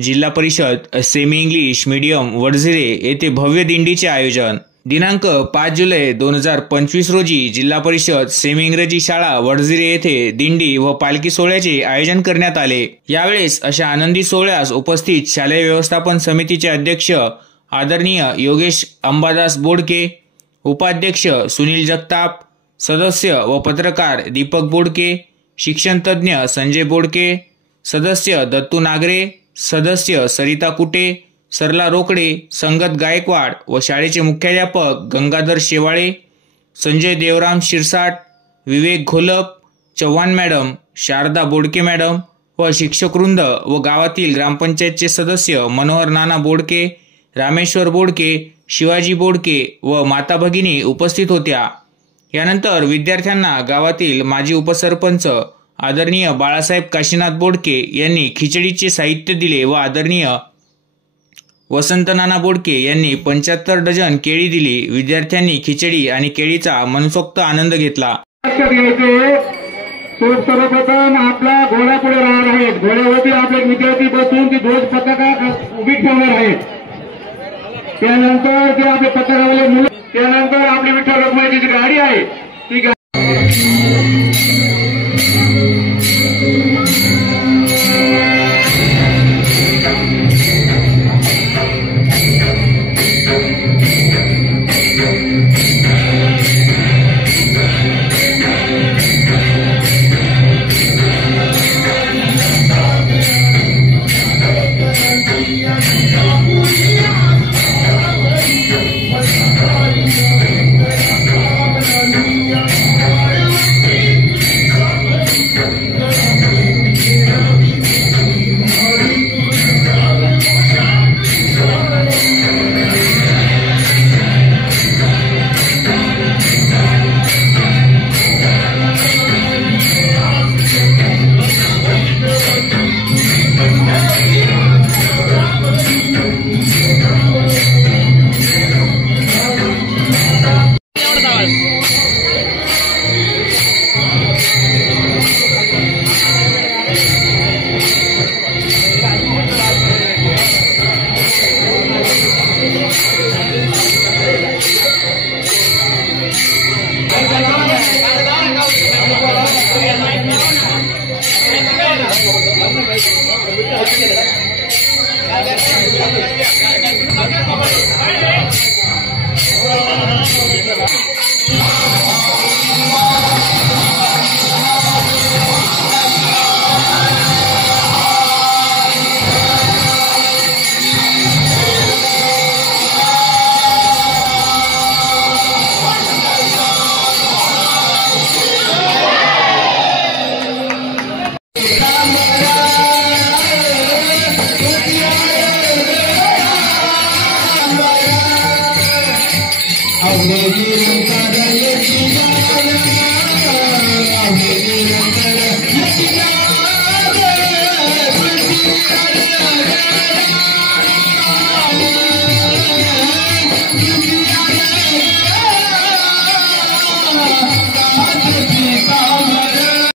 जिल्हा परिषद semi English medium वडझिरे येथे भव्य दिंडीचे आयोजन। दिनांक 5 जुलै 2025 रोजी जिल्हा परिषद सेमी इंग्रजी शाळा वडझिरे येथे दिंडी व पालखी सोहळ्याचे आयोजन करण्यात आले। यावेळेस अशा आनंदी सोहळ्यास उपस्थित शालेय व्यवस्थापन समितीचे अध्यक्ष आदरणीय योगेश अंबादास बोडके, उपाध्यक्ष सुनील जगताप, सदस्य व पत्रकार दीपक बोडके, शिक्षण तज्ञ संजय बोडके, सदस्य दत्तू नागरे, सदस्य सरिता कुटे, सरला रोकडे, संगत गायकवाड व शाळेचे मुख्याध्यापक गंगाधर शेवाळे, संजय देवराम शिरसाट, विवेक घोलप, चव्हाण मॅडम, शारदा बोडके मॅडम व शिक्षकवृंद व गावातील ग्रामपंचायतचे सदस्य मनोहर नाना बोडके, रामेश्वर बोडके, शिवाजी बोडके व माता भगिनी उपस्थित होत्या। यानंतर विद्यार्थ्यांना गावातील माजी उपसरपंच आदरणीय बाळासाहेब काशीनाथ बोडके यांनी खिचडीचे साहित्य दिले व आदरणीय वसंत नाना बोडके यांनी 75 डझन केळी दिली। विद्यार्थ्यांनी खिचडी आणि केळीचा मनसोक्त आनंद घेतला। सर्वप्रथम आपला घोडा पुढे राहणार आहेत, घोड्यावरती आपले विद्यार्थी बसून ती ध्वज पताका उभी ठेवणार आहेत। त्यानंतर ते आपले पताकावाले मुलं, त्यानंतर आपली विठ्ठल रखुमाईची जी गाडी आहे ती